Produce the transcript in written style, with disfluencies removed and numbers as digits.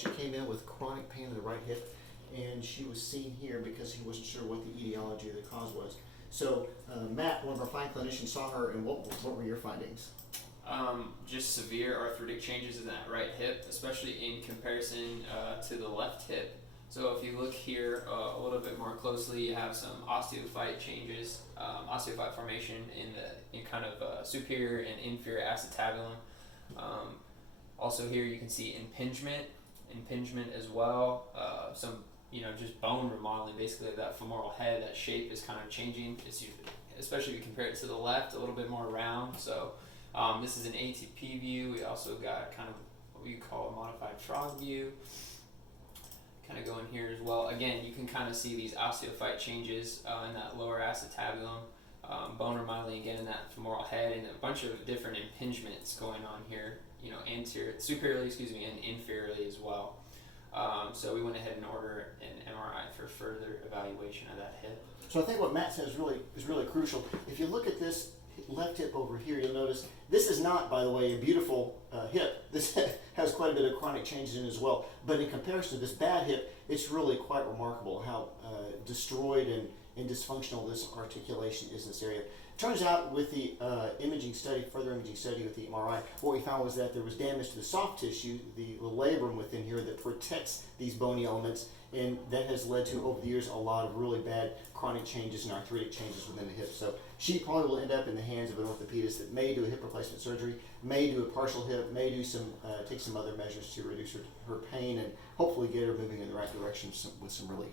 She came in with chronic pain in the right hip, and she was seen here because he wasn't sure what the etiology or the cause was. So Matt, one of our fine clinicians, saw her, and what were your findings? Just severe arthritic changes in that right hip, especially in comparison to the left hip. So if you look here a little bit more closely, you have some osteophyte changes, osteophyte formation in kind of superior and inferior acetabulum. Also here you can see impingement as well. Some just bone remodeling, basically that femoral head, that shape is kind of changing. It's usually, especially if you compare it to the left, a little bit more round. So this is an ATP view. We also got kind of what we call a modified frog view. Kind of go in here as well. Again, you can kind of see these osteophyte changes in that lower acetabulum, bone remodeling again in that femoral head, and a bunch of different impingements going on here. Superiorly, and inferiorly as well. So we went ahead and ordered an MRI for further evaluation of that hip. So I think what Matt said is really crucial. If you look at this left hip over here, you'll notice this is not, by the way, a beautiful hip. This has quite a bit of chronic changes in it as well. But in comparison to this bad hip, it's really quite remarkable how destroyed and dysfunctional this articulation is in this area. Turns out with the further imaging study with the MRI, what we found was that there was damage to the soft tissue, the labrum within here that protects these bony elements, and that has led to, over the years, a lot of really bad chronic changes and arthritic changes within the hip. So she probably will end up in the hands of an orthopedist that may do a hip replacement surgery, may do a partial hip, may do take some other measures to reduce her pain and hopefully get her moving in the right direction with some relief.